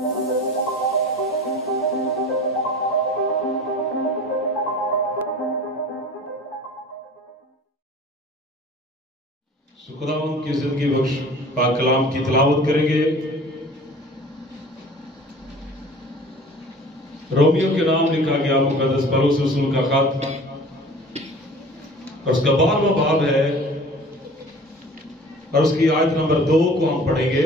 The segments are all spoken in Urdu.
خداوند کی زندگی بخش پاک کلام کی تلاوت کریں گے۔ رومیو کے نام لکھا گیا مقدس پولس رسول کا خط اور اس کا 12واں باب ہے اور اس کی آیت نمبر 2 کو ہم پڑھیں گے۔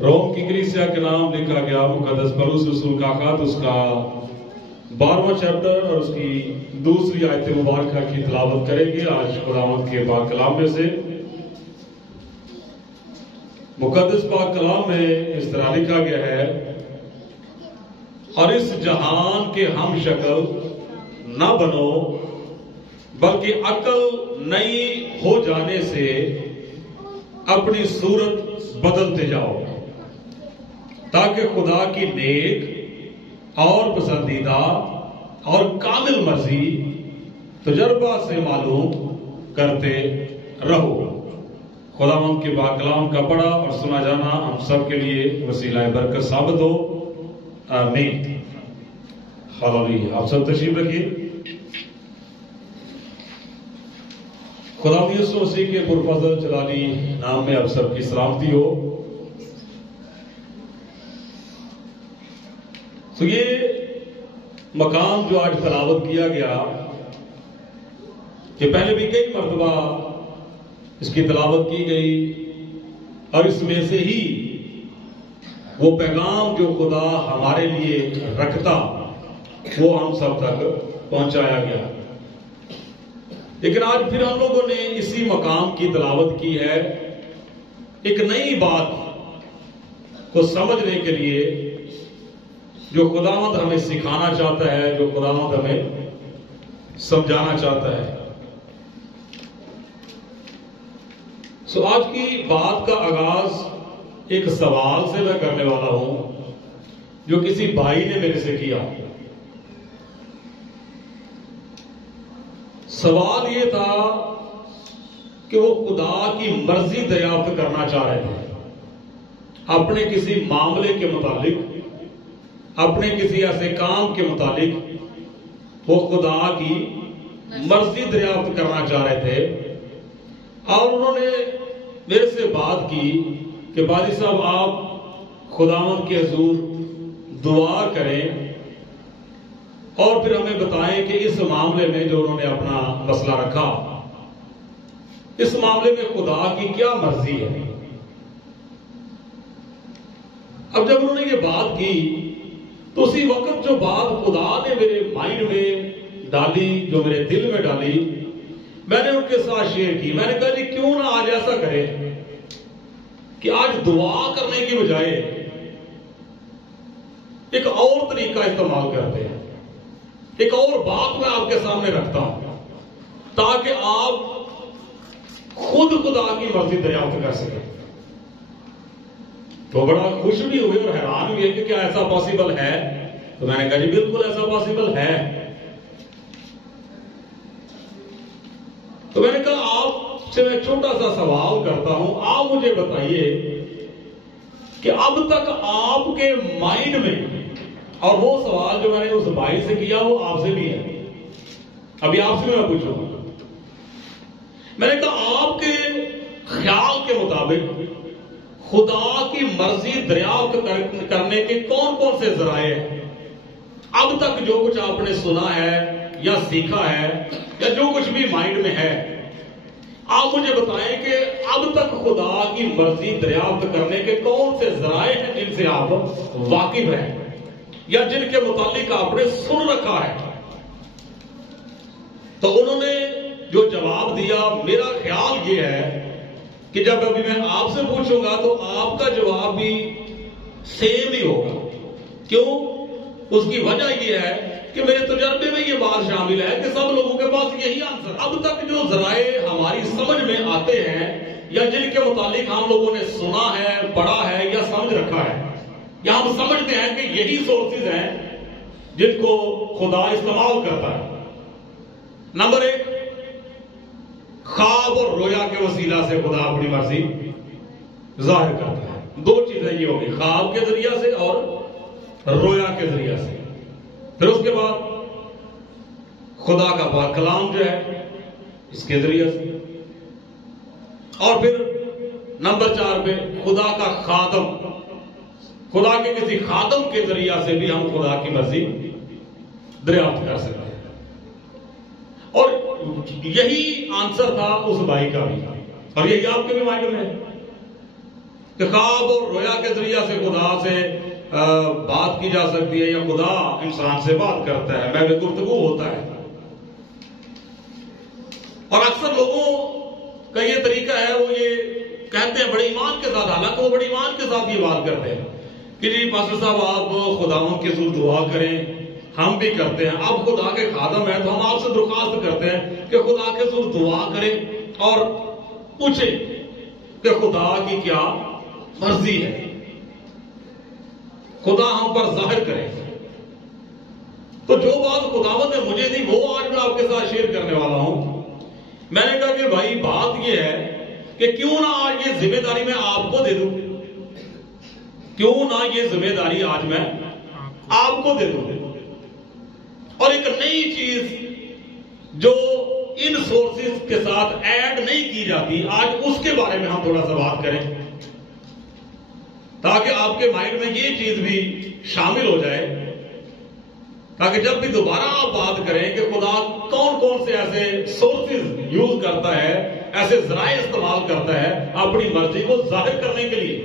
روم کی کلیسیا کے نام لکھا گیا مقدس پولس رسول کا خط، اس کا 12واں چیپٹر اور اس کی دوسری آیت مبارکہ کی تلاوت کریں گے آج خداوند کے پاک کلام میں سے۔ مقدس پاک کلام میں اس طرح لکھا گیا ہے، اور اس جہان کے ہم شکل نہ بنو بلکہ عقل نئی ہو جانے سے اپنی صورت بدلتے جاؤ، تاکہ خدا کی نیک اور پسندیدہ اور کامل مرضی تجربہ سے معلوم کرتے رہو۔ خداوند کے پاک کلام کا پڑھا اور سنا جانا ہم سب کے لیے وسیلہ برکت ثابت ہو، آمین۔ ہاللیلویا۔ آپ سب تشریف رکھیے۔ خداوند یسوع مسیح کے پرفضل جلالی نام میں آپ سب کی سلامتی ہو۔ تو یہ مقام جو آج تلاوت کیا گیا، کہ پہلے بھی کئی مرتبہ اس کی تلاوت کی گئی، اور اس میں سے ہی وہ پیغام جو خدا ہمارے لیے رکھتا وہ ہم سب تک پہنچایا گیا۔ لیکن آج پھر ہم لوگوں نے اسی مقام کی تلاوت کی ہے، ایک نئی بات کو سمجھنے کے لیے جو خداوند ہمیں سکھانا چاہتا ہے، جو خداوند ہمیں سمجھانا چاہتا ہے۔ سو آج کی بات کا آغاز ایک سوال سے میں کرنے والا ہوں جو کسی بھائی نے میرے سے کیا۔ سوال یہ تھا کہ وہ خدا کی مرضی دریافت کرنا چاہ رہے تھے اپنے کسی معاملے کے متعلق، اپنے کسی ایسے کام کے متعلق وہ خدا کی مرضی دریافت کرنا چاہ رہے تھے، اور انہوں نے میرے سے بات کی کہ بادی صاحب آپ خداوند کے حضور دعا کریں اور پھر ہمیں بتائیں کہ اس معاملے میں جو انہوں نے اپنا مسئلہ رکھا، اس معاملے میں خدا کی کیا مرضی ہے۔ اب جب انہوں نے یہ بات کی تو اسی وقت جو بات خدا نے میرے مائنڈ میں ڈالی، جو میرے دل میں ڈالی، میں نے ان کے ساتھ شیئر کی۔ میں نے کہا جی کیوں نہ آج ایسا کریں کہ آج دعا کرنے کی بجائے ایک اور طریقہ استعمال کرتے ہیں، ایک اور بات میں آپ کے سامنے رکھتا ہوں تاکہ آپ خود خدا کی مرضی دریافت کر سکیں۔ تو بڑا خوش بھی ہوئے اور حیران ہوئے کہ کیا ایسا پاسبل ہے؟ تو میں نے کہا جی بالکل ایسا پاسبل ہے۔ تو میں نے کہا آپ سے میں چھوٹا سا سوال کرتا ہوں، آپ مجھے بتائیے کہ اب تک آپ کے مائنڈ میں، اور وہ سوال جو میں نے اس بھائی سے کیا وہ آپ سے بھی ہے، ابھی آپ سے میں پوچھوں گا، میں نے کہا آپ کے خیال کے مطابق خدا کی مرضی دریافت کرنے کے کون کون سے ذرائع ہیں؟ اب تک جو کچھ آپ نے سنا ہے یا سیکھا ہے یا جو کچھ بھی مائنڈ میں ہے، آپ مجھے بتائیں کہ اب تک خدا کی مرضی دریافت کرنے کے کون سے ذرائع ہیں جن سے آپ واقف ہیں یا جن کے متعلق آپ نے سن رکھا ہے؟ تو انہوں نے جو جواب دیا، میرا خیال یہ ہے کہ جب ابھی میں آپ سے پوچھوں گا تو آپ کا جواب بھی سیم ہی ہوگا۔ کیوں؟ اس کی وجہ یہ ہے کہ میرے تجربے میں یہ بات شامل ہے کہ سب لوگوں کے پاس یہی آنسر، اب تک جو ذرائع ہماری سمجھ میں آتے ہیں یا جن کے متعلق ہم لوگوں نے سنا ہے، پڑھا ہے یا سمجھ رکھا ہے، یا ہم سمجھتے ہیں کہ یہی سورسز ہیں جن کو خدا استعمال کرتا ہے۔ نمبر 1، خواب اور رویا کے وسیلہ سے خدا اپنی مرضی ظاہر کرتا ہے۔ دو چیزیں یہ ہوگی، خواب کے ذریعہ سے اور رویا کے ذریعہ سے۔ پھر اس کے بعد خدا کا پاک کلام جو ہے اس کے ذریعے سے، اور پھر نمبر 4 پہ خدا کا خادم، خدا کے کسی خادم کے ذریعہ سے بھی ہم خدا کی مرضی دریافت کر سکتے ہیں۔ اور یہی آنسر تھا اس بھائی کا بھی، اور یہی آپ کے بھی مائنڈ میں ہے کہ خواب اور رویا کے ذریعہ سے خدا سے بات کی جا سکتی ہے، یا خدا انسان سے بات کرتا ہے، میں گفتگو ہوتا ہے۔ اور اکثر لوگوں کا یہ طریقہ ہے، وہ یہ کہتے ہیں بڑے ایمان کے ساتھ، حالانکہ وہ بڑے ایمان کے ساتھ یہ بات کرتے ہیں کہ جی پاسٹر صاحب آپ خداوند کے حضور دعا کریں، ہم بھی کرتے ہیں، اب خدا کے خادم ہیں تو ہم آپ سے درخواست کرتے ہیں کہ خدا کے حضور دعا کریں اور پوچھیں کہ خدا کی کیا مرضی ہے، خدا ہم پر ظاہر کرے۔ تو جو بات خداوند نے مجھے دی وہ آج میں آپ کے ساتھ شیئر کرنے والا ہوں۔ میں نے کہا کہ بھائی بات یہ ہے کہ کیوں نہ آج یہ ذمہ داری میں آپ کو دے دوں، کیوں نہ یہ ذمہ داری آج میں آپ کو دے دوں، اور ایک نئی چیز جو ان سورسز کے ساتھ ایڈ نہیں کی جاتی، آج اس کے بارے میں ہم تھوڑا سا بات کریں تاکہ آپ کے مائنڈ میں یہ چیز بھی شامل ہو جائے، تاکہ جب بھی دوبارہ آپ بات کریں کہ خدا کون کون سے ایسے سورسز یوز کرتا ہے، ایسے ذرائع استعمال کرتا ہے اپنی مرضی کو ظاہر کرنے کے لیے۔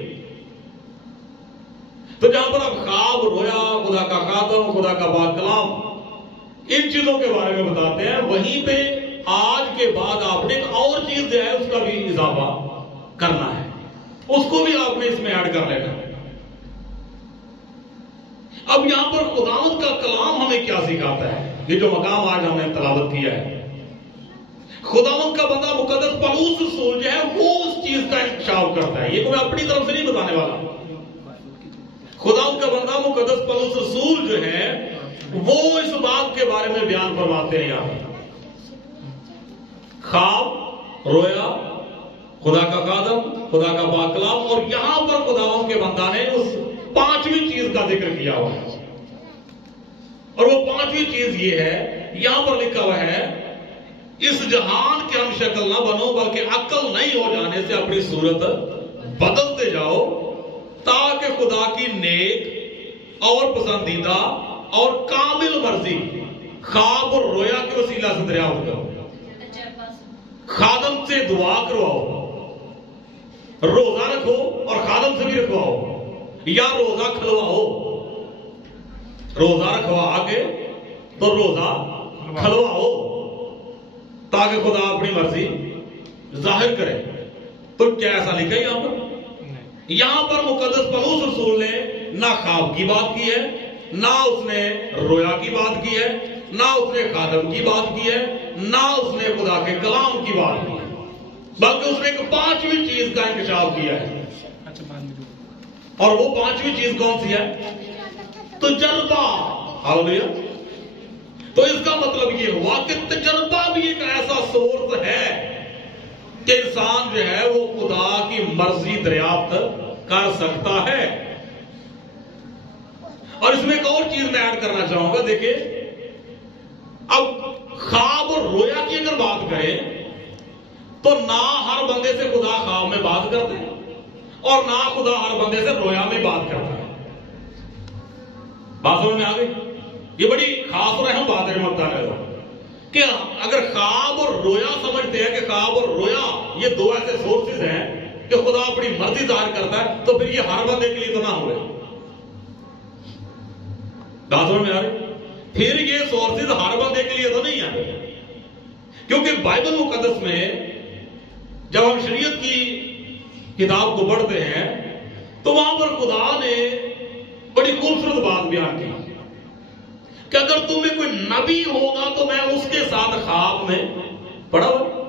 تو جہاں پر آپ خواب، رویا، خدا کا خادم، خدا کا پاک کلام، ان چیزوں کے بارے میں بتاتے ہیں، وہیں پہ آج کے بعد آپ نے ایک اور چیز جو ہے اس کا بھی اضافہ کرنا ہے، اس کو بھی آپ نے اس میں ایڈ کر لینا ہے۔ اب یہاں پر خداوند کا کلام ہمیں کیا سکھاتا ہے؟ یہ جو مقام آج ہم نے تلاوت کیا ہے، خداوند کا بندہ مقدس پولس رسول جو ہے وہ اس چیز کا انکشاف کرتا ہے، یہ تو میں اپنی طرف سے نہیں بتانے والا۔ خداوند کا بندہ مقدس پولس رسول جو ہے وہ اس بات کے بارے میں بیان فرماتے ہیں، یہاں خواب، رویا، خدا کا خادم، خدا کا پاک کلام، اور یہاں پر خداوند کے بندہ نے اس 5ویں چیز کا ذکر کیا ہوا ہے، اور وہ 5ویں چیز یہ ہے، یہاں پر لکھا ہوا ہے اس جہان کے ہم شکل نہ بنو بلکہ عقل نہیں ہو جانے سے اپنی صورت بدلتے جاؤ تاکہ خدا کی نیک اور پسندیدہ اور کامل مرضی خواب اور رویا کے وسیلہ سے دریافت کرو، خادم سے دعا کرواؤ، روزہ رکھو اور خادم سے بھی رکھواؤ، یا روزہ کھلواؤ، روزہ رکھوا کے تو روزہ کھلواؤ تاکہ خدا اپنی مرضی ظاہر کرے۔ تو کیا ایسا لکھا ہے یہاں پر؟ یہاں پر مقدس پولس رسول نے نہ خواب کی بات کی ہے، نہ اس نے رویا کی بات کی ہے، نہ اس نے خادم کی بات کی ہے، نہ اس نے خدا کے کلام کی بات کی ہے، بلکہ اس نے ایک 5ویں چیز کا انکشاف کیا ہے، اور وہ 5ویں چیز کون سی ہے؟ تجربہ۔ ہاللیلویا۔ تو اس کا مطلب یہ ہوا کہ تجربہ بھی ایک ایسا سورس ہے کہ انسان جو ہے وہ خدا کی مرضی دریافت کر سکتا ہے۔ اور اس میں ایک اور چیز میں ایڈ کرنا چاہوں گا، دیکھیں اب خواب اور رویا کی اگر بات کریں تو نہ ہر بندے سے خدا خواب میں بات کرتے ہیں اور نہ خدا ہر بندے سے رویا میں بات کرتا ہے۔ بات سمجھ میں آ گئی؟ یہ بڑی خاص اور اہم بات ہے کہ اگر خواب اور رویا سمجھتے ہیں کہ خواب اور رویا یہ دو ایسے سورسز ہیں کہ خدا اپنی مرضی ظاہر کرتا ہے، تو پھر یہ ہر بندے کے لیے تو نہ ہوئے۔ بات سمجھ میں آ رہی؟ پھر یہ سورسز ہر بندے کے لیے تو نہیں آئے، کیونکہ بائبل مقدس میں جب ہم شریعت کی کتاب کو پڑھتے ہیں تو وہاں پر خدا نے بڑی خوبصورت بات بیان کی کہ اگر تمہیں کوئی نبی ہوگا تو میں اس کے ساتھ خواب میں پڑھا ہوا،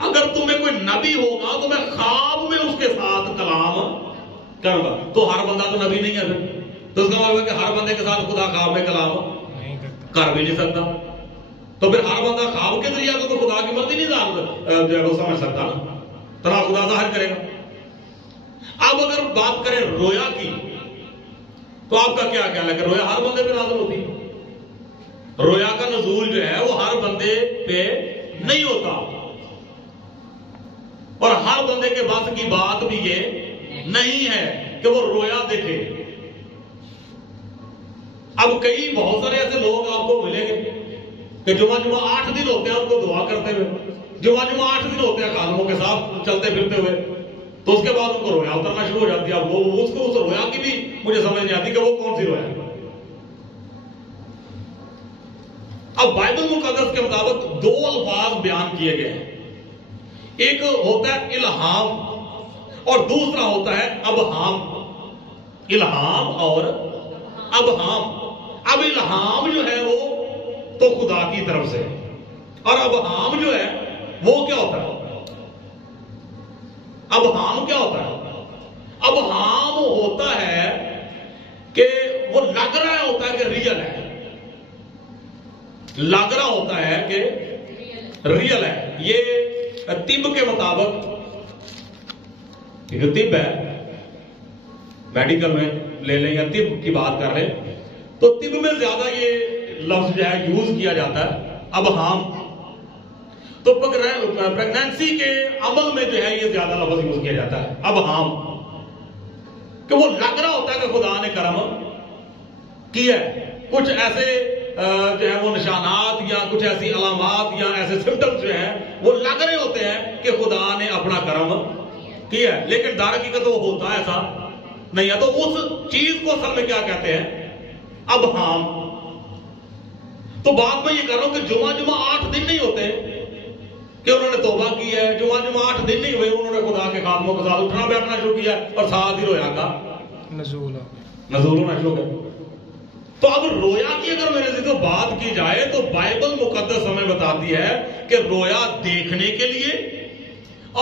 اگر تمہیں کوئی نبی ہوگا تو میں خواب میں اس کے ساتھ کلام کروں گا۔ تو ہر بندہ تو نبی نہیں ہے، تو اس کا مطلب ہے کہ ہر بندے کے ساتھ خدا خواب میں کلام کر بھی نہیں سکتا، تو پھر ہر بندہ خواب کے ذریعے تو خدا کی مرضی نہیں جو ہے وہ سمجھ سکتا نا، تو نہ خدا ظاہر کرے گا۔ اب اگر بات کریں رویا کی تو آپ کا کیا خیال ہے کہ رویا ہر بندے پہ نازل ہوتی ہے؟ رویا کا نزول جو ہے وہ ہر بندے پہ نہیں ہوتا، اور ہر بندے کے بس کی بات بھی یہ نہیں ہے کہ وہ رویا دیکھے۔ اب کئی بہت سارے ایسے لوگ آپ کو ملیں گے کہ جمعہ 8 دن ہوتے ہیں ان کو دعا کرتے ہوئے، جمعہ 8 دن ہوتے ہیں خادموں کے ساتھ چلتے پھرتے ہوئے، تو اس کے بعد ان کو رویا اترنا شروع ہو جاتی ہے۔ اب وہ اس رویا کی بھی مجھے سمجھ نہیں آتی کہ وہ کون سی رویا ہے۔ اب بائبل مقدس کے مطابق 2 الفاظ بیان کیے گئے ہیں، ایک ہوتا ہے الہام اور دوسرا ہوتا ہے ابہام۔ الہام اور ابہام۔ اب الہام جو ہے وہ تو خدا کی طرف سے، اور ابہام جو ہے وہ کیا ہوتا ہے؟ ابہام کیا ہوتا ہے؟ ابہام ہوتا ہے کہ وہ لگ رہا ہوتا ہے کہ ریئل ہے، لگ رہا ہوتا ہے کہ ریئل ہے۔ یہ طب کے مطابق، طب ہے، میڈیکل میں لے لیں یا طب کی بات کر لیں تو طب میں زیادہ یہ لفظ جو ہے یوز کیا جاتا ہے ابہام۔ تو پریگنینسی کے عمل میں جو ہے یہ زیادہ لفظ یوز کیا جاتا ہے ابہام، کہ وہ لگ رہا ہوتا ہے کہ خدا نے کرم کیا ہے۔ کچھ ایسے جو ہے وہ نشانات یا کچھ ایسی علامات یا ایسے سمپٹمز جو ہیں وہ لگ رہے ہوتے ہیں کہ خدا نے اپنا کرم کیا ہے، لیکن در حقیقت وہ ہوتا ایسا نہیں ہے۔ تو اس چیز کو اصل میں کیا کہتے ہیں؟ ابہام۔ تو بات میں یہ کر رہا ہوں کہ جمعہ 8 دن نہیں ہوتے کہ انہوں نے توبہ کی ہے، جمعہ 8 دن نہیں ہوئے انہوں نے خدا کے خادموں کے ساتھ اٹھنا بیٹھنا شروع کیا اور ساتھ ہی رویا کا نزول ہونا شروع کیا۔ تو اب رویا کی اگر میرے سے تو بات کی جائے تو بائبل مقدس ہمیں بتاتی ہے کہ رویا دیکھنے کے لیے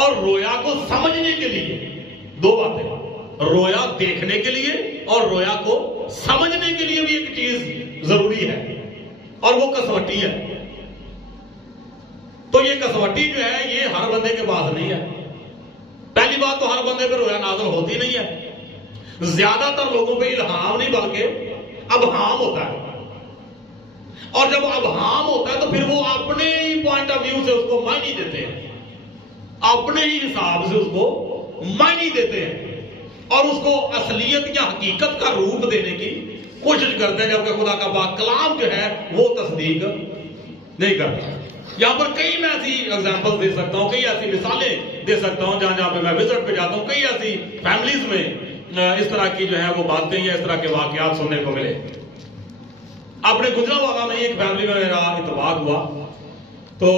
اور رویا کو سمجھنے کے لیے 2 باتیں، رویا دیکھنے کے لیے اور رویا کو سمجھنے کے لیے بھی ایک چیز ضروری ہے، اور وہ کسوٹی ہے۔ تو یہ کسوٹی جو ہے یہ ہر بندے کے پاس نہیں ہے۔ پہلی بات تو ہر بندے پہ رویا نازل ہوتی نہیں ہے، زیادہ تر لوگوں پہ الہام نہیں بلکہ ابہام ہوتا ہے، اور جب ابہام ہوتا ہے تو پھر وہ اپنے ہی پوائنٹ آف ویو سے اس کو معنی دیتے ہیں، اپنے ہی حساب سے اس کو معنی دیتے ہیں، اور اس کو اصلیت یا حقیقت کا روپ دینے کی کوشش کرتے ہیں، جبکہ خدا کا پاک کلام جو ہے وہ تصدیق نہیں کرتا۔ یہاں پر کئی میں ایسی ایگزامپل دے سکتا ہوں، کئی ایسی مثالیں دے سکتا ہوں جہاں پہ میں وزٹ پہ جاتا ہوں، کئی ایسی فیملیز میں اس طرح کی جو ہے وہ باتیں یا اس طرح کے واقعات سننے کو ملے۔ اپنے گجرانوالہ میں ایک فیملی میں میرا اتفاق ہوا، تو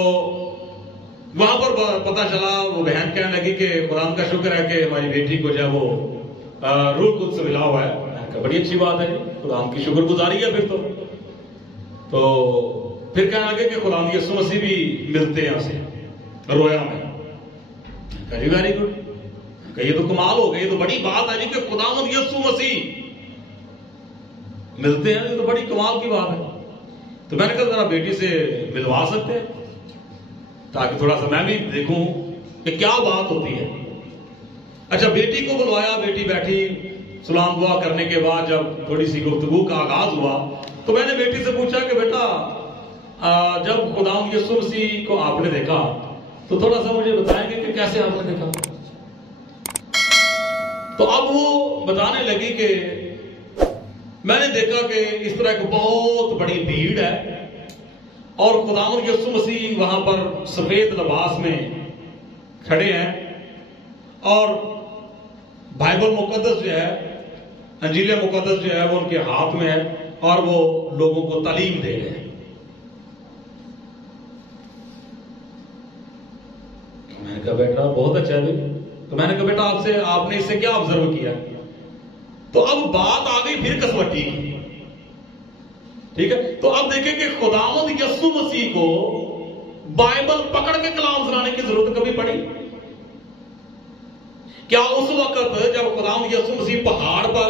وہاں پر پتہ چلا، وہ بہن کہنے لگی کہ خدا کا شکر ہے کہ ہماری بیٹی کو جو ہے وہ روح القدس سے ملا ہوا ہے۔ میں نے کہا بڑی اچھی بات ہے، خدا کی شکر گزاری ہے پھر تو پھر کہنے لگے کہ خدا یسوع مسیح بھی ملتے ہیں اسے رویا میں۔ کہا ویری گڈ، کہ یہ تو کمال ہو گئی، یہ تو بڑی بات ہے جی کہ خداوند یسوع مسیح ملتے ہیں، یہ تو بڑی کمال کی بات ہے۔ تو میں نے کہا ذرا بیٹی سے ملوا سکتے ہیں تاکہ تھوڑا سا میں بھی دیکھوں کہ کیا بات ہوتی ہے۔ اچھا، بیٹی کو بلوایا، بیٹی بیٹھی، سلام دعا کرنے کے بعد جب تھوڑی سی گفتگو کا آغاز ہوا تو میں نے بیٹی سے پوچھا کہ بیٹا جب خداوند یسوع مسیح کو آپ نے دیکھا تو تھوڑا سا مجھے بتائیں گے کہ کیسے آپ نے دیکھا؟ تو اب وہ بتانے لگی کہ میں نے دیکھا کہ اس طرح ایک بہت بڑی بھیڑ ہے اور خداوند یسوع مسیح وہاں پر سفید لباس میں کھڑے ہیں، اور بائبل مقدس جو ہے، انجیل مقدس جو ہے وہ ان کے ہاتھ میں ہے، اور وہ لوگوں کو تعلیم دے رہے ہیں۔ میں نے کہا بیٹا بہت اچھا ہے۔ تو میں نے کہا بیٹا آپ نے اس سے کیا آبزرو کیا؟ تو اب بات آ گئی پھر کسوٹی کی، ٹھیک ہے۔ تو اب دیکھیں کہ خداوند یسوع مسیح کو بائبل پکڑ کے کلام سنانے کی ضرورت کبھی پڑی؟ کیا اس وقت جب خداوند یسوع مسیح پہاڑ پر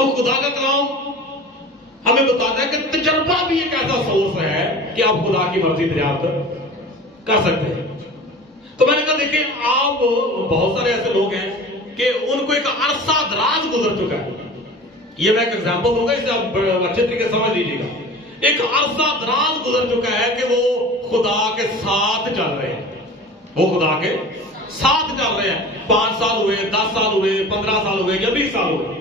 اب خدا کا کلام ہمیں بتاتا ہے کہ تجربہ بھی ایک ایسا سورس ہے کہ آپ خدا کی مرضی دریافت کر سکتے ہیں. تو میں نے کہا دیکھیں آپ بہت سارے ایسے لوگ ہیں کہ ان کو ایک عرصہ دراز گزر چکا ہے. یہ میں ایک ایگزامپل دوں گا، اسے آپ اچھے طریقے سے سمجھ لیجیے گا. ایک عرصہ دراز گزر چکا ہے کہ وہ خدا کے ساتھ چل رہے ہیں، وہ خدا کے ساتھ چل رہے ہیں. 5 سال ہوئے، 10 سال ہوئے، 15 سال ہوئے یا 20 سال ہوئے.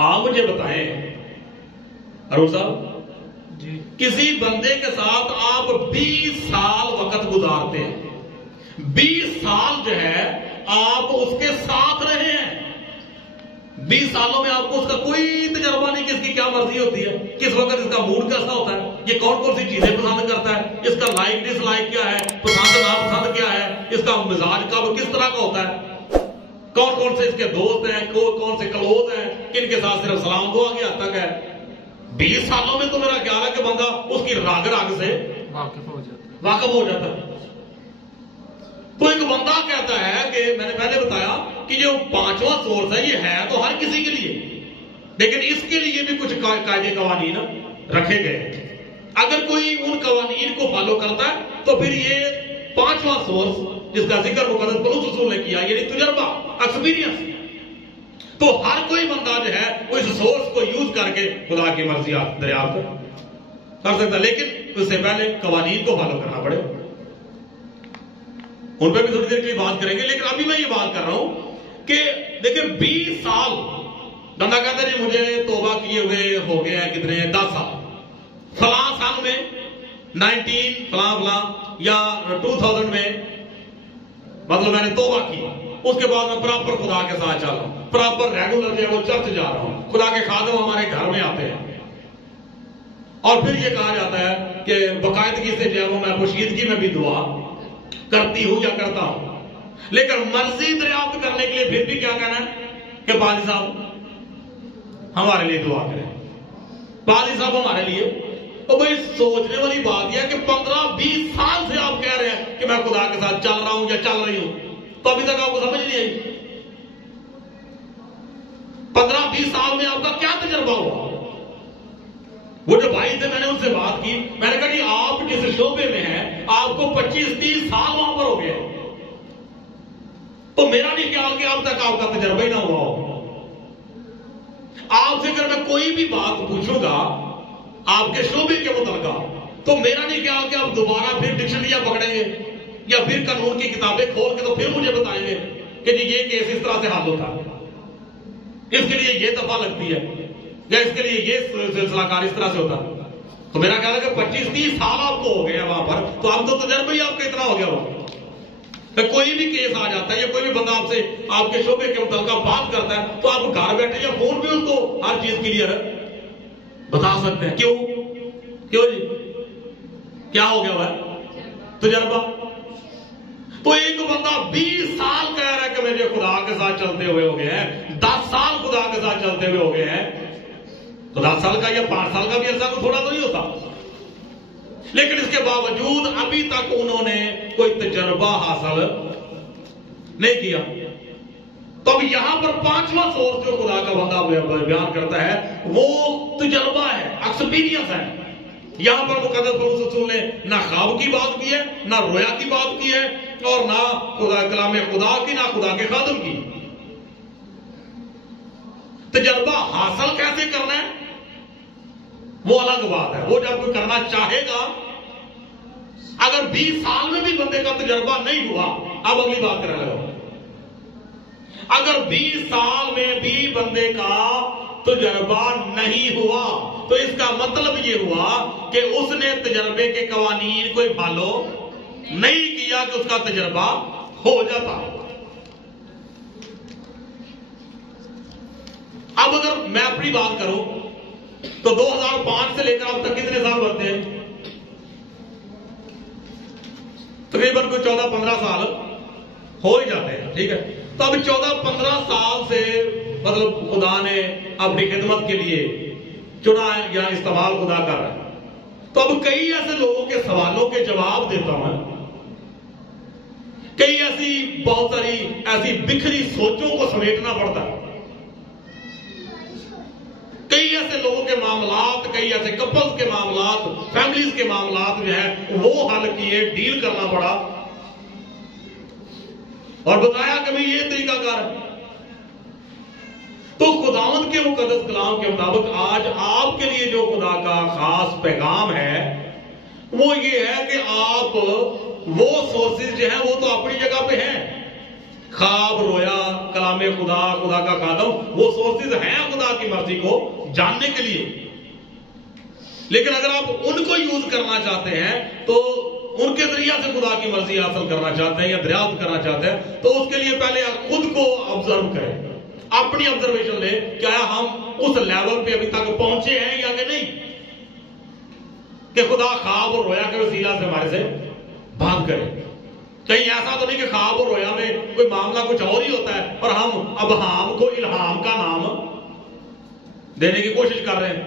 آپ مجھے بتائیں ارون صاحب جی، کسی بندے کے ساتھ آپ 20 سال وقت گزارتے ہیں، 20 سال جو ہے آپ اس کے ساتھ رہے ہیں. 20 سالوں میں آپ کو اس کا کوئی تجربہ نہیں کہ اس کی کیا مرضی ہوتی ہے، کس وقت اس کا موڈ کیسا ہوتا ہے، یہ کون کون سی چیزیں پسند کرتا ہے، اس کا لائک ڈس لائک کیا ہے، پسند ناپسند کیا ہے، اس کا مزاج کب کس طرح کا ہوتا ہے، کون کون سے اس کے دوست ہیں، کون سے کلوز ہیں، کن کے ساتھ صرف سلام دعا کی حد تک ہے. 20 سالوں میں تو میرا خیال ہے کہ بندہ اس کی راگ راگ سے واقف ہو جاتا ہے. تو ایک بندہ کہتا ہے کہ میں نے پہلے بتایا کہ جو 5واں سورس ہے یہ ہے تو ہر کسی کے لیے، لیکن اس کے لیے بھی کچھ قاعدے قوانین رکھے گئے. اگر کوئی ان قوانین کو فالو کرتا ہے تو پھر یہ 5واں سورس جس کا ذکر مقدس پولس رسول نے کیا، یعنی تجربہ، ایکسپیرینس، تو ہر کوئی بندہ جو ہے وہ اس سورس کو یوز کر کے خدا کی مرضی دریافت کر سکتا ہے. لیکن اس سے پہلے قوانین کو فالو کرنا پڑے. ان پہ بھی تھوڑی دیر کے لیے بات کریں گے، لیکن ابھی میں یہ بات کر رہا ہوں کہ دیکھیں 20 سال بندہ کہتا ہے جی مجھے توبہ کیے ہوئے ہو گیا ہے کتنے 10 سال، فلاں سال میں 19 فلاں فلاں یا 2000 میں مطلب میں نے توبہ کی، اس کے بعد میں پراپر خدا کے ساتھ چل رہا ہوں، پراپر ریگولر جو ہے وہ چرچ جا رہا ہوں، خدا کے خادم ہمارے گھر میں آتے ہیں. اور پھر یہ کہا جاتا ہے کہ باقاعدگی سے جو ہے وہ میں پوشیدگی میں بھی دعا کرتی ہوں یا کرتا ہوں. لیکن مرضی دریافت کرنے کے لیے پھر بھی کیا کہنا ہے کہ پادری صاحب ہمارے لیے دعا کریں، پادری صاحب ہمارے لیے. تو بھائی سوچنے والی بات یہ ہے کہ 15-20 سال سے آپ کہہ رہے ہیں کہ میں خدا کے ساتھ چل رہا ہوں یا چل رہی ہوں، تو ابھی تک آپ کو سمجھ نہیں آئی. 15-20 سال میں آپ کا کیا تجربہ ہوا؟ وہ جو بھائی تھے میں نے ان سے بات کی، میں نے کہا کہ آپ جس شعبے میں ہیں آپ کو 25-30 سال وہاں پر ہو گئے، تو میرا نہیں خیال کہ اب تک آپ کا تجربہ ہی نہ ہوا ہو. آپ سے اگر میں کوئی بھی بات پوچھوں گا آپ کے شعبے کے متعلق تو میرا نہیں خیال کہ آپ دوبارہ پھر ڈکشنریاں پکڑیں گے یا پھر قانون کی کتابیں کھول کے تو پھر مجھے بتائیں گے کہ جی یہ کیس اس طرح سے حل ہوتا ہے، اس کے لیے یہ دفعہ لگتی ہے یا اس کے لیے یہ سلسلہ کار اس طرح سے ہوتا ہے. تو میرا خیال ہے کہ 25-30 سال آپ کو ہو گیا وہاں پر، تو اب تو تجربہ ہی آپ کا اتنا ہو گیا ہو. کوئی بھی کیس آ جاتا ہے یا کوئی بھی بندہ آپ سے آپ کے شعبے کے متعلق بات کرتا ہے تو آپ گھر بیٹھے یا فون پہ اس کو ہر چیز کلیئر بتا سکتے ہیں. کیوں جی کیا ہو گیا ہے تجربہ. تو ایک بندہ 20 سال کہہ رہا ہے کہ مجھے خدا کے ساتھ چلتے ہوئے ہو گئے ہیں، 10 سال خدا کے ساتھ چلتے ہوئے ہو گئے ہیں، تو 10 سال کا یا 5 سال کا بھی ایسا کو تھوڑا تو نہیں ہوتا. لیکن اس کے باوجود ابھی تک انہوں نے کوئی تجربہ حاصل نہیں کیا. تو اب یہاں پر 5واں سورس جو خدا کا بندہ بیان کرتا ہے وہ تجربہ ہے، ایکسپیرینس ہے. یہاں پر مقدس پولس رسول نے نہ خواب کی بات کی ہے، نہ رویا کی بات کی ہے، اور نہ خدا کلام خدا کی، نہ خدا کے خادم کی. تجربہ حاصل کیسے کرنا ہے وہ الگ بات ہے، وہ جب کوئی کرنا چاہے گا. اگر 20 سال میں بھی بندے کا تجربہ نہیں ہوا، اب اگلی بات کرنے لگا، اگر 20 سال میں بھی بندے کا تجربہ نہیں ہوا تو اس کا مطلب یہ ہوا کہ اس نے تجربے کے قوانین کوئی فالو نہیں کیا کہ اس کا تجربہ ہو جاتا. اب اگر میں اپنی بات کروں تو 2005 سے لے کر اب تک کتنے سال بنتے ہیں؟ تقریباً کوئی 14-15 سال ہو ہی جاتے ہیں. ٹھیک ہے، تو اب 14-15 سال سے مطلب خدا نے اپنی خدمت کے لیے چنا ہے یا استعمال خدا کر رہا ہے. تو اب کئی ایسے لوگوں کے سوالوں کے جواب دیتا ہوں، کئی ایسی بہت ساری ایسی بکھری سوچوں کو سمیٹنا پڑتا ہے. کئی ایسے لوگوں کے معاملات، کئی ایسے کپلز کے معاملات، فیملیز کے معاملات جو ہیں وہ حل کیے، ڈیل کرنا پڑا اور بتایا کہ بھئی یہ طریقہ کار ہے۔ تو خداوند کے مقدس کلام کے مطابق آج آپ کے لیے جو خدا کا خاص پیغام ہے وہ یہ ہے کہ آپ وہ سورسز جو ہیں وہ تو اپنی جگہ پہ ہیں، خواب، رویا، کلام خدا، خدا کا خادم، وہ سورسز ہیں خدا کی مرضی کو جاننے کے لیے، لیکن اگر آپ ان کو یوز کرنا چاہتے ہیں تو ان کے ذریعہ سے خدا کی مرضی حاصل کرنا چاہتے ہیں یا دریافت کرنا چاہتے ہیں تو اس کے لیے پہلے خود کو آبزرو کریں، اپنی آبزرویشن لیں کہ آیا ہم اس لیول پہ ابھی تک پہنچے ہیں یا کہ نہیں، کہ خدا خواب اور رویا کے وسیلہ سے ہمارے سے بات کرے۔ کہیں ایسا تو نہیں کہ خواب اور رویا میں کوئی معاملہ کچھ اور ہی ہوتا ہے اور ہم ابہام کو الہام کا نام دینے کی کوشش کر رہے ہیں،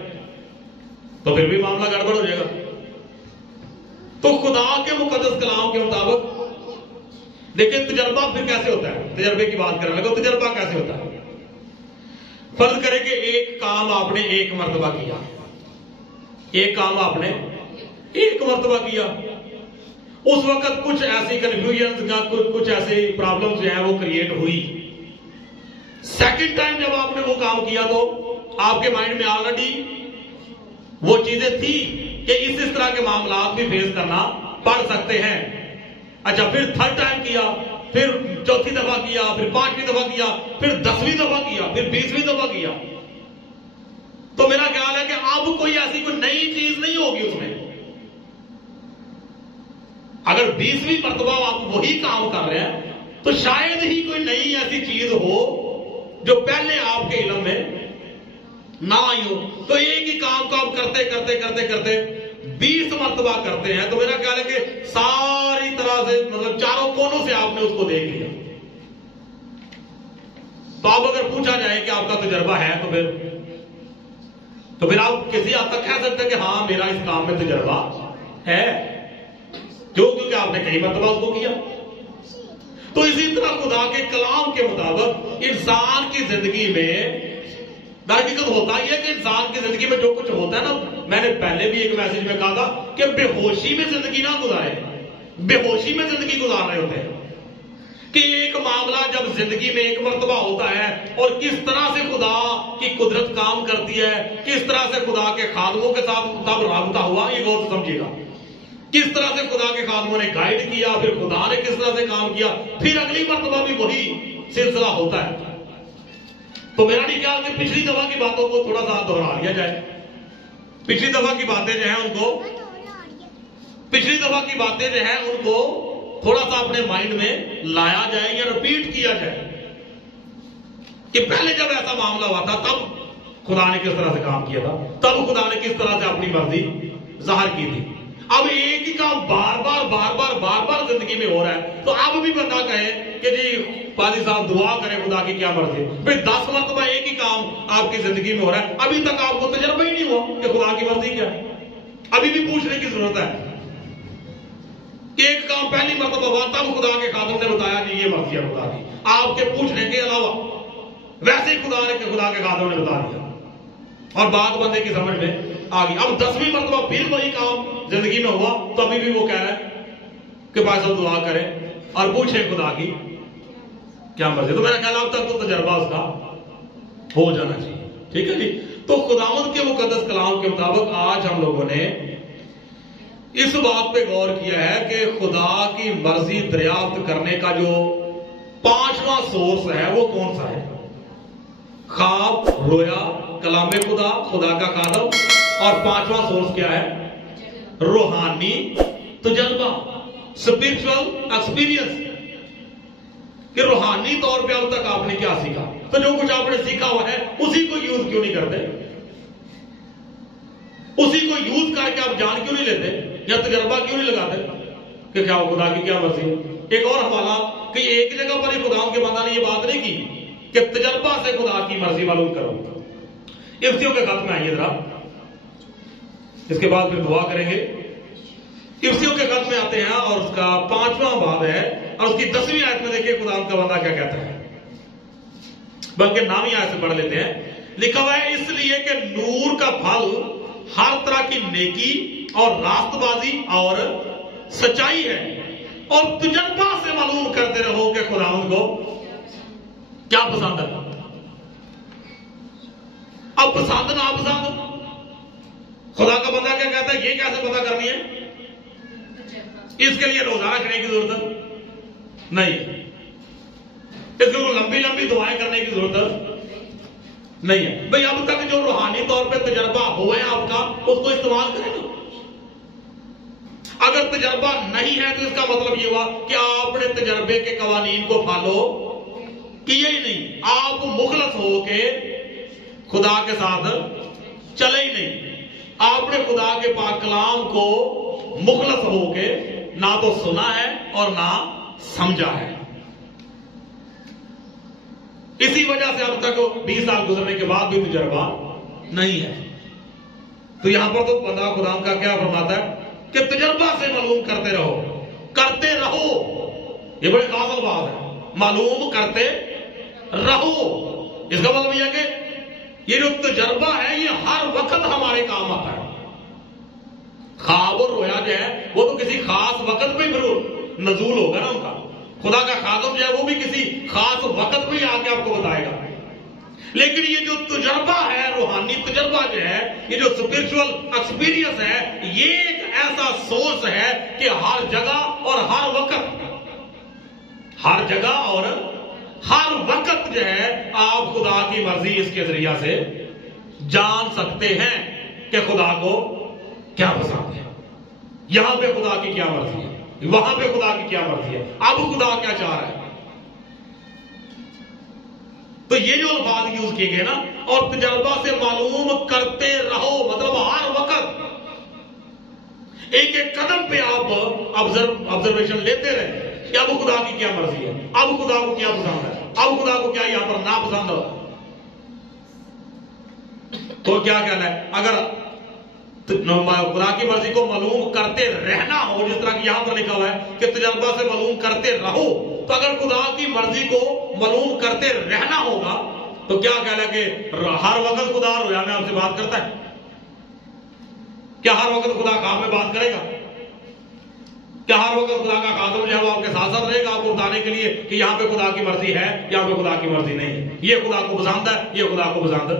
تو پھر بھی معاملہ گڑبڑ ہو جائے گا۔ تو خدا کے مقدس کلام کے مطابق دیکھیں تجربہ پھر کیسے ہوتا ہے، تجربے کی بات کرنے لگا، تجربہ کیسے ہوتا ہے؟ فرض کریں کہ ایک کام آپ نے ایک مرتبہ کیا، ایک کام آپ نے ایک مرتبہ کیا، اس وقت کچھ ایسی کنفیوژنز کا کچھ ایسی پرابلمز جو ہیں وہ کریٹ ہوئی۔ سیکنڈ ٹائم جب آپ نے وہ کام کیا تو آپ کے مائنڈ میں آلریڈی وہ چیزیں تھی کہ اس طرح کے معاملات بھی فیس کرنا پڑ سکتے ہیں۔ اچھا، پھر تھرڈ ٹائم کیا، پھر چوتھی دفعہ کیا، پھر پانچویں دفعہ کیا، پھر 10ویں دفعہ کیا، پھر 20ویں دفعہ کیا، تو میرا خیال ہے کہ اب کوئی ایسی کوئی نئی چیز نہیں ہوگی اس میں۔ اگر 20ویں مرتبہ آپ وہی کام کر رہے ہیں تو شاید ہی کوئی نئی ایسی چیز ہو جو پہلے آپ کے علم میں نہ آئی ہو۔ تو ایک ہی کام کو آپ کرتے کرتے کرتے کرتے 20 مرتبہ کرتے ہیں، تو میرا خیال ہے کہ ساری طرح سے مطلب چاروں کونوں سے آپ نے اس کو دیکھ لیا۔ تو اب اگر پوچھا جائے کہ آپ کا تجربہ ہے تو پھر آپ کسی حد تک کہہ سکتے ہیں کہ ہاں میرا اس کام میں تجربہ ہے، کیونکہ آپ نے کئی مرتبہ اس کو کیا۔ تو اسی طرح خدا کے کلام کے مطابق انسان کی زندگی میں حقیقت ہوتا ہی ہے کہ انسان کی زندگی میں جو کچھ ہوتا ہے نا، میں نے پہلے بھی ایک میسج میں کہا تھا کہ بے ہوشی میں زندگی نہ گزارے، بے ہوشی میں زندگی گزار رہے ہوتے ہیں کہ ایک معاملہ جب زندگی میں ایک مرتبہ ہوتا ہے اور کس طرح سے خدا کی قدرت کام کرتی ہے، کس طرح سے خدا کے خادموں کے ساتھ تب رابطہ ہوا، یہ غور سے سمجھیے گا، کس طرح سے خدا کے خادموں نے گائیڈ کیا، پھر خدا نے کس طرح سے کام کیا، پھر اگلی مرتبہ بھی وہی سلسلہ ہوتا ہے۔ تو میرا نہیں خیال کہ پچھلی دفعہ کی باتوں کو تھوڑا سا دہرا لیا جائے، پچھلی دفعہ کی باتیں جو ہیں ان کو تھوڑا سا اپنے مائنڈ میں لایا جائے یا ریپیٹ کیا جائے کہ پہلے جب ایسا معاملہ ہوا تھا تب خدا نے کس طرح سے کام کیا تھا، تب خدا نے کس طرح سے اپنی مرضی ظاہر کی تھی۔ اب ایک ہی کام بار بار زندگی میں ہو رہا ہے تو اب بھی بندہ کہے کہ جی پادری صاحب دعا کریں خدا کی کیا مرضی، پھر 10 مرتبہ ایک ہی کام آپ کی زندگی میں ہو رہا ہے، ابھی تک آپ کو تجربہ ہی نہیں ہوا کہ خدا کی مرضی کیا ہے، ابھی بھی پوچھنے کی ضرورت ہے کہ ایک کام پہلی مرتبہ ہوا تب خدا کے خادم نے بتایا جی یہ مرضی ہے خدا کی، آپ کے پوچھنے کے علاوہ ویسے ہی خدا کے خادم نے بتا دیا اور بات بندے کی سمجھ میں آ گئی۔ اب 10ویں مرتبہ پھر وہی کام زندگی میں ہوا تو ابھی بھی وہ کہہ رہا ہے کہ بھائی صاحب دعا کریں اور پوچھیں خدا کی کیا مرضی۔ تو میرا خیال اب تک تو تجربہ اس کا ہو جانا چاہیے، ٹھیک ہے جی۔ تو خداوند کے مقدس کلام کے مطابق آج ہم لوگوں نے اس بات پہ غور کیا ہے کہ خدا کی مرضی دریافت کرنے کا جو 5واں سورس ہے وہ کون سا ہے؟ خواب، رویا، کلام خدا، خدا کا خادم، اور 5واں سورس کیا ہے؟ روحانی تجربہ، اسپرچول ایکسپیرینس، کہ روحانی طور پہ اب تک آپ نے کیا سیکھا۔ تو جو کچھ آپ نے سیکھا ہوا ہے اسی کو یوز کیوں نہیں کرتے، اسی کو یوز کر کے آپ جان کیوں نہیں لیتے یا تجربہ کیوں نہیں لگاتے کہ کیا خدا کی کیا مرضی ہے۔ ایک اور حوالہ کہ ایک جگہ پر ہی خدا کے بندہ نے یہ بات نہیں کی کہ تجربہ سے خدا کی مرضی معلوم کرو۔ افسیوں کے خط میں آئیے ذرا، اس کے بعد پھر دعا کریں گے۔ افسیوں کے خط میں آتے ہیں اور اس کا 5واں باب ہے اور اس کی 10ویں آیت میں دیکھیں خدا کا بندہ کیا کہتا ہے، بلکہ 9ویں آیت سے پڑھ لیتے ہیں۔ لکھا ہوا ہے اس لیے کہ نور کا پھل ہر طرح کی نیکی اور راست بازی اور سچائی ہے، اور تجربہ سے معلوم کرتے رہو کہ خداوند کو کیا پسند ہے۔ اب پسند نہ پسند، خدا کا بندہ کیا کہتا ہے، یہ کیسے پتا کرنی ہے؟ اس کے لیے روزہ رکھنے کی ضرورت نہیں، اس کے لیے لمبی لمبی دعائیں کرنے کی ضرورت نہیں ہے۔ بھئی اب تک جو روحانی طور پہ تجربہ ہوا ہے آپ کا، اس کو استعمال کریں نا۔ اگر تجربہ نہیں ہے تو اس کا مطلب یہ ہوا کہ آپ نے تجربے کے قوانین کو فالو کیے ہی نہیں، آپ مخلص ہو کے خدا کے ساتھ چلے ہی نہیں، آپ نے خدا کے پاک کلام کو مخلص ہو کے نہ تو سنا ہے اور نہ سمجھا ہے۔ اسی وجہ سے اب تک 20 سال گزرنے کے بعد بھی تجربہ نہیں ہے۔ تو یہاں پر تو بندہ خدا کا کیا فرماتا ہے کہ تجربہ سے معلوم کرتے رہو، یہ بڑے خاص الفاظ ہے، معلوم کرتے رہو۔ اس کا مطلب یہ ہے کہ یہ جو تجربہ ہے یہ ہر وقت ہمارے کام آتا ہے۔ خواب اور رویا جو ہے وہ تو کسی خاص وقت پہ پھر نزول ہوگا نا ان کا، خدا کا خادم جو ہے وہ بھی کسی خاص وقت میں آ کے آپ کو بتائے گا، لیکن یہ جو تجربہ ہے، روحانی تجربہ جو ہے، یہ جو اسپرچول ایکسپیرینس ہے، یہ ایک ایسا سورس ہے کہ ہر جگہ اور ہر وقت جو ہے آپ خدا کی مرضی اس کے ذریعہ سے جان سکتے ہیں کہ خدا کو کیا پسند ہے، یہاں پہ خدا کی کیا مرضی ہے، وہاں پہ خدا کی کیا مرضی ہے، اب خدا کیا چاہ رہا ہے۔ تو یہ جو الفاظ یوز کیے گئے نا، اور تجربہ سے معلوم کرتے رہو، مطلب ہر وقت ایک ایک قدم پہ آپ آبزرویشن لیتے رہے کہ اب خدا کی کیا مرضی ہے، اب خدا کو کیا پسند ہے، اب خدا کو کیا یہاں پر ناپسند ہو۔ تو کیا کہنا ہے، اگر خدا کی مرضی کو معلوم کرتے رہنا ہو، جس طرح کہ یہاں پر لکھا ہوا ہے کہ تجربہ سے معلوم کرتے رہو، تو اگر خدا کی مرضی کو معلوم کرتے رہنا ہوگا تو کیا کہنا کہ ہر وقت خدا رویا میں آپ سے بات کرتا ہے؟ کیا ہر وقت خدا خواب میں بات کرے گا؟ کیا ہر وقت خدا کا خادم جو ہے وہ آپ کے ساتھ ساتھ رہے گا آپ کو بتانے کے لیے کہ یہاں پہ خدا کی مرضی ہے، یہاں پہ خدا کی مرضی نہیں ہے، یہ خدا کو پسند ہے، یہ خدا کو پسند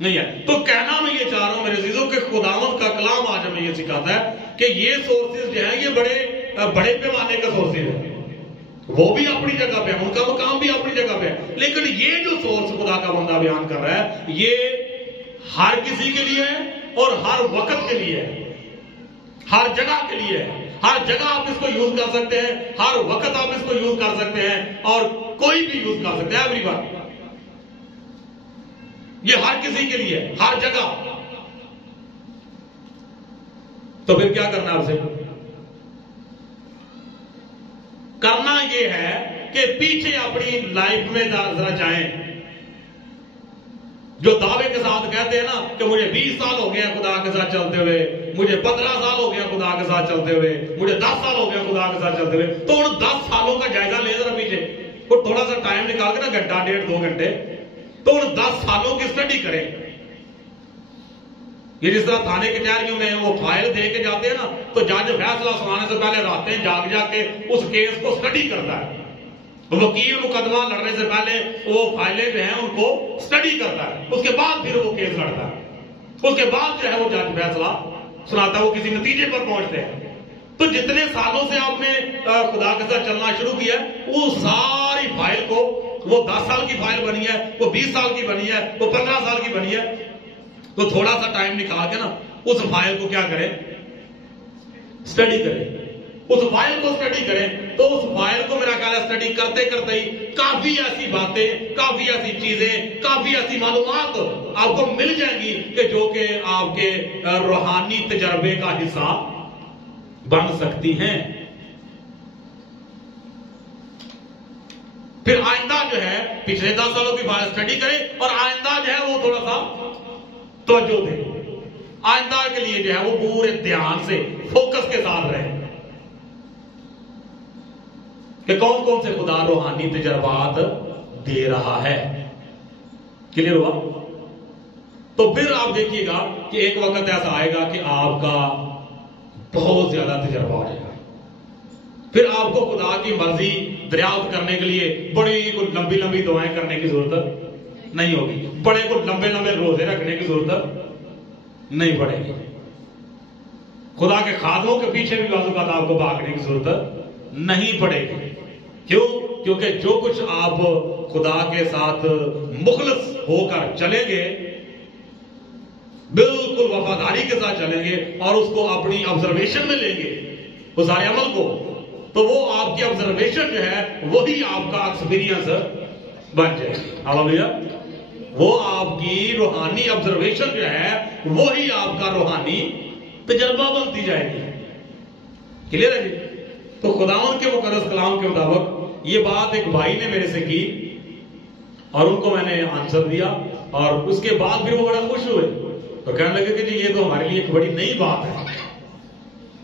نہیں ہے؟ تو کہنا میں یہ چاہ رہا ہوں میرے عزیزوں کہ خداوند کا کلام آج ہمیں یہ سکھاتا ہے کہ یہ سورسز جو ہیں یہ بڑے پیمانے کا سورسز ہے، وہ بھی اپنی جگہ پہ ہے، ان کا مقام بھی اپنی جگہ پہ ہے، لیکن یہ جو سورس خدا کا بندہ بیان کر رہا ہے یہ ہر کسی کے لیے ہے اور ہر وقت کے لیے ہے، ہر جگہ کے لیے ہے، ہر جگہ آپ اس کو یوز کر سکتے ہیں، ہر وقت آپ اس کو یوز کر سکتے ہیں، اور کوئی بھی یوز کر سکتے ہیں، ایوری ون، یہ ہر کسی کے لیے ہر جگہ۔ تو پھر کیا کرنا آپ سے؟ کرنا یہ ہے کہ پیچھے اپنی لائف میں ذرا جائیں، جو دعوے کے ساتھ کہتے ہیں نا کہ مجھے 20 سال ہو گیا خدا کے ساتھ چلتے ہوئے، مجھے 15 سال ہو گیا خدا کے ساتھ چلتے ہوئے، مجھے 10 سال ہو گیا خدا کے ساتھ چلتے ہوئے، تو ان 10 سالوں کا جائزہ لے ذرا پیچھے، وہ تھوڑا سا ٹائم نکال کے نا، گھنٹہ 1.5-2 گھنٹے، تو ان 10 سالوں کی سٹڈی کریں۔ یہ جس طرح تھانے کچہریوں میں وہ فائل دے کے جاتے ہیں نا، تو جج فیصلہ سنانے سے پہلے راتیں جاگ کے اس کیس کو سٹڈی کرتا ہے، وکیل مقدمہ لڑنے سے پہلے وہ فائلیں جو ہیں ان کو سٹڈی کرتا ہے، اس کے بعد پھر وہ کیس لڑتا ہے، اس کے بعد جو ہے وہ جج فیصلہ سناتا ہے، وہ کسی نتیجے پر پہنچتے ہیں۔ تو جتنے سالوں سے آپ نے خدا کے ساتھ چلنا شروع کیا وہ ساری فائل کو، وہ 10 سال کی فائل بنی ہے، وہ 20 سال کی بنی ہے، وہ 15 سال کی بنی ہے، تو تھوڑا سا ٹائم نکال کے نا اس فائل کو کیا کریں، سٹڈی کریں، اس فائل کو سٹڈی کریں۔ تو اس فائل کو میرا خیال ہے سٹڈی کرتے کرتے ہی کافی ایسی باتیں، کافی ایسی چیزیں، کافی ایسی معلومات آپ کو مل جائیں گی کہ جو کہ آپ کے روحانی تجربے کا حصہ بن سکتی ہیں۔ پھر آئندہ جو ہے پچھلے 10 سالوں کی فائل سٹڈی کریں، اور آئندہ جو ہے وہ تھوڑا سا توجہ دیں، آئندہ کے لیے جو ہے وہ پورے دھیان سے فوکس کے ساتھ رہے کہ کون کون سے خدا روحانی تجربات دے رہا ہے۔ کلیئر ہوا؟ تو پھر آپ دیکھیے گا کہ ایک وقت ایسا آئے گا کہ آپ کا بہت زیادہ تجربہ ہو جائے گا. پھر آپ کو خدا کی مرضی دریافت کرنے کے لیے بڑی لمبی لمبی دعائیں کرنے کی ضرورت نہیں ہوگی. بڑے کو لمبے لمبے روزے رکھنے کی ضرورت نہیں پڑے گی. خدا کے خادموں کے پیچھے بھی بعض اوقات آپ کو بھاگنے کی ضرورت نہیں پڑے گی. کیوں؟ کیونکہ جو کچھ آپ خدا کے ساتھ مخلص ہو کر چلیں گے، بالکل وفاداری کے ساتھ چلیں گے اور اس کو اپنی آبزرویشن میں لیں گے اس سارے عمل کو، تو وہ آپ کی آبزرویشن جو ہے وہی آپ کا ایکسپیرینس بن جائے گی. ہاللیلویا. وہ آپ کی روحانی آبزرویشن جو ہے وہی آپ کا روحانی تجربہ بنتی جائے گی. کلیئر ہے جی؟ تو خداوند کے مقدس کلام کے مطابق یہ بات ایک بھائی نے میرے سے کی اور ان کو میں نے آنسر دیا، اور اس کے بعد بھی وہ بڑا خوش ہوئے تو کہنے لگے کہ جی یہ تو ہمارے لیے ایک بڑی نئی بات ہے.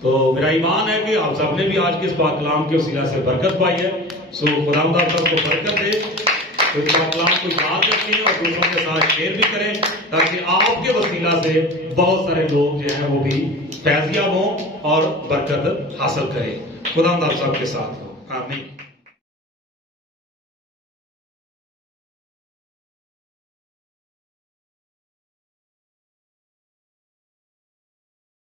تو میرا ایمان ہے کہ آپ سب نے بھی آج کے اس پاک کلام کے وسیلہ سے برکت پائی ہے. سو خداوند آپ سب کو برکت دے. تو اس پاک کلام کو یاد رکھیں اور دوسروں کے ساتھ شیئر بھی کریں تاکہ آپ کے وسیلہ سے بہت سارے لوگ جو ہیں وہ بھی فیض یاب ہوں اور برکت حاصل کریں. خداوند آپ سب کے ساتھ ہو. آمین.